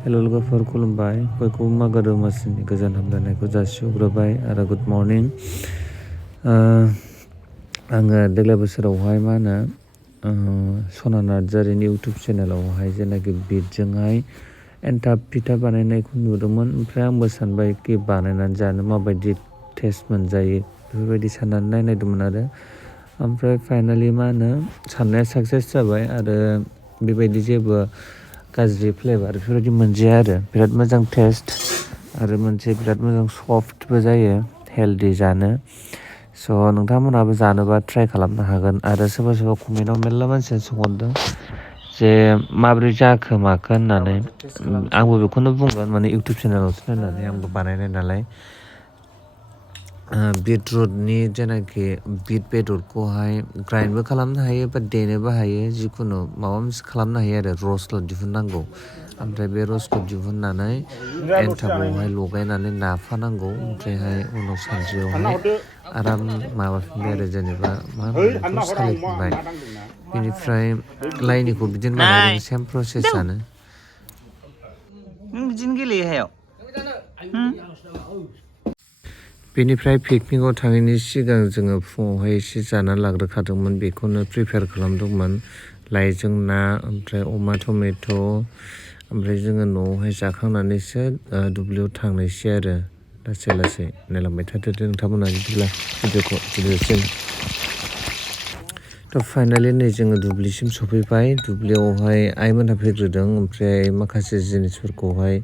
हेल' लोगोफोर खुलुमबाय बयखौबो मागो दमासिनि गोजोन हामलायनायखौ जासिहरग्रोबाय आरो गुड मर्निं आङो देग्लाय बोसोरावहाय मा होनो सना नार्जारिनि इउटुब चेनेलावहाय जेनाखि बिटजोंहाय एन्थाब फिथा बानायनायखौ नुदोंमोन ओमफ्राय आंबो सानबाय कि बानायनानै जानो माबायदि टेस्ट मोनजायो बेफोरबायदि साननानै नायदोंमोन आरो ओमफ्राय फाइनालि मा होनो साननाया साक्सेस जाबाय आरो बेबायदि जेबो गाज्रि फ्लेभार बेफोरबायदि मोनजाया आरो बिराद मोजां टेस्ट आरो मोनसे बिराद मोजां सफ्टबो जायो हेल्दि जानो स' नोंथांमोनहाबो जानोबा ट्राइ खालामनो हागोन आरो सोरबा सोरबा कमेन्टआव मेरला मानसिया सोंहरदों जे माबोरै जाखो माखो होननानै आंबो बेखौनो बुंगोन माने इउटुब चेनेलावसो नायनानै आंबो बानायनाय नालाय बिटरुटनि जेनाखि बिट बेदरखौहाय ग्राइन्डबो खालामनो हायो बा देनोबो हायो जिखुनु माबा मोनसे खालामनो हायो आरो रसल' दिहुननांगौ ओमफ्राय बे रसखौ दिहुननानै एन्थाबावहाय लगायनानै नाफानांगौ ओमफ्रायहाय उनाव सानद्रियावहाय आराम माबाफिनबाय आरो जेनेबा मा होनो बेखौ सालिफिनबाय बेनिफ्राय लाइनिखौ बिदिनो बानायदों सेम प्रसेसआनो नों बिदिनो गेलेयो हायाव बेनिफ्राय पिकनिकआव थाङैनि सिगां जोङो फुङावहाय एसे जानानै लाग्रोखादोंमोन बेखौनो प्रिपेयार खालामदोंमोन लाइजों ना ओमफ्राय अमा टमेट' ओमफ्राय जोङो न'आवहाय जाखांनानैसो दुब्लियाव थांनायसै आरो लासै लासै नायलांबाय थादो नोंथांमोना बिदिब्ला भिडिअखौ गिदिरसिम थ' फाइनालि नै जोङो दुब्लिसिम सफैबाय दुब्लियावहाय आइमोनहा फैग्रोदों ओमफ्राय माखासे जिनिसफोरखौहाय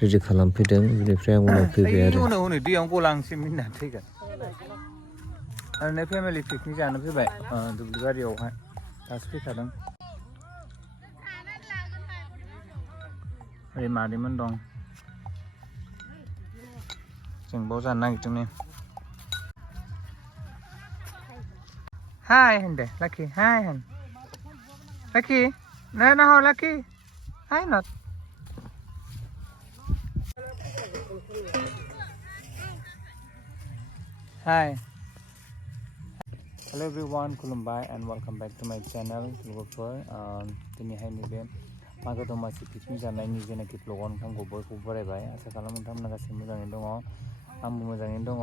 रेडि खालामफैदों बेनिफ्राय आं उनाव फैबाय आरो दैयाव गलांसै मिना थैगोन ओरैनो फेमिलि पिकनिक जानो फैबाय दुब्लि बारियावहाय दासो फैखादों ओरै मादैमोन दं जों बाव जानो नागिरदों ने हाय होन दे लाखि हाय होन लाखि ना हो लाखि हाय नट हाय हेल' एभ्रिवान खुलुमबाय एन्ड वेलकाम बेक टु माय चेनेल लोगोफोर दिनैहाय नैबे मागो दमासि पिकनिक जानायनि जेनाखि ब्लगाव नोंथांखौ बयखौबो बरायबाय आसा खालामो नोंथांमोना गासैबो मोजाङैनो दङ आंबो मोजाङैनो दङ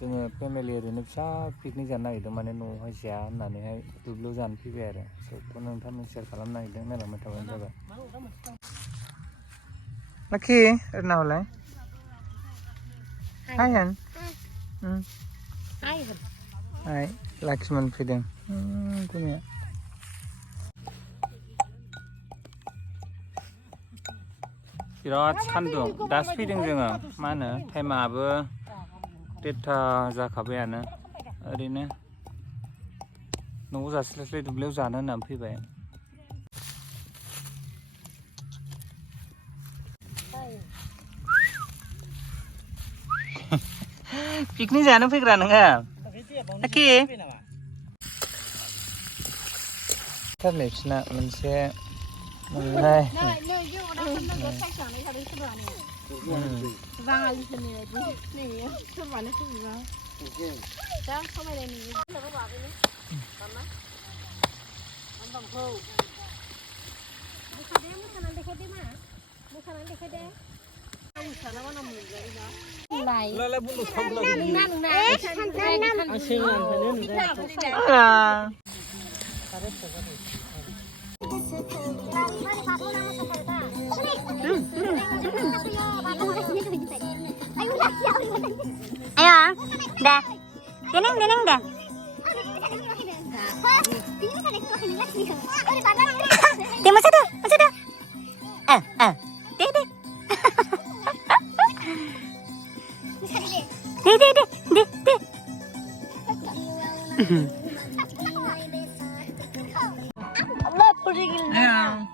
जोङो फेमिलि ओरैनो फिसा पिकनिक जानो नागिरदों माने न'आवहाय जाया होननानैहाय दुब्लियाव जानो फैबाय आरो बेखौनो नोंथांमोन शेयार खालामनो नागिरदों नायलांबाय थाबानो जाबाय लाखि ओरैना हलाय हाय होन हाय लाखिमोन फैदों गुनिया बिराद सान्दुं दासो फैदों जोङो मा होनो टाइमाबो 1:30 जाखाबायानो ओरैनो न'आव जास्लायस्लाय दुब्लियाव जानो होननानै फैबाय पिकनिक जानो फैग्रा नोङो लाखि बिसिना मोनसे मोननाय ayo dah deneng dah dia masuk dah deh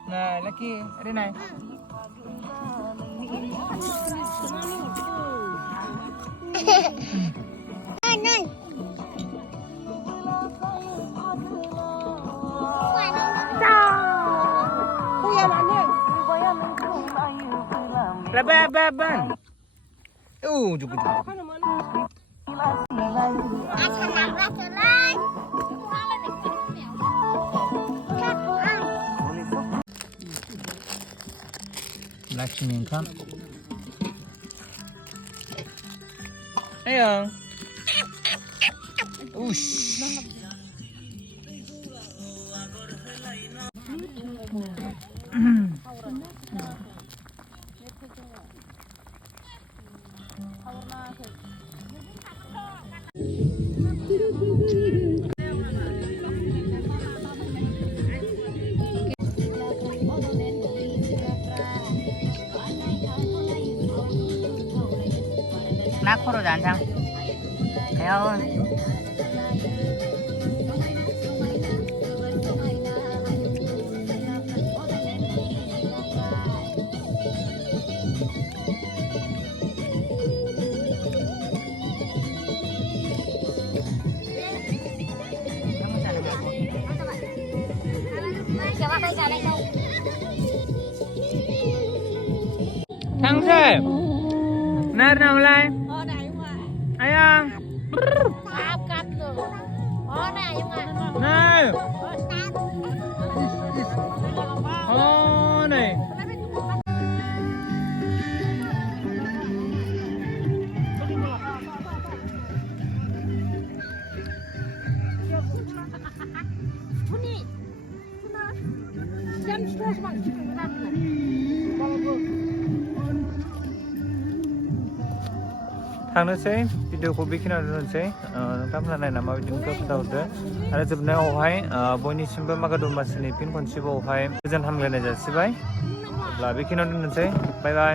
nah lagi ada naik Leban. Juga. लाखिनि ओंखाम आयं उस 나 코로 잔상. 배워. 상세 날 나올래? 아양 날 네. थांनोसै भिडिअखौ बेखिनियाव दोननोसै नोंथांमोना नायना माबायदि नुखो खोन्थाहरदो आरो जोबनायावहाय बयनिसिमबो मागो दमासिनि फिन खनसेबावहाय गोजोन हामलायनाय जासिबाय अब्ला बेखिनियाव दोननोसै बाय बाय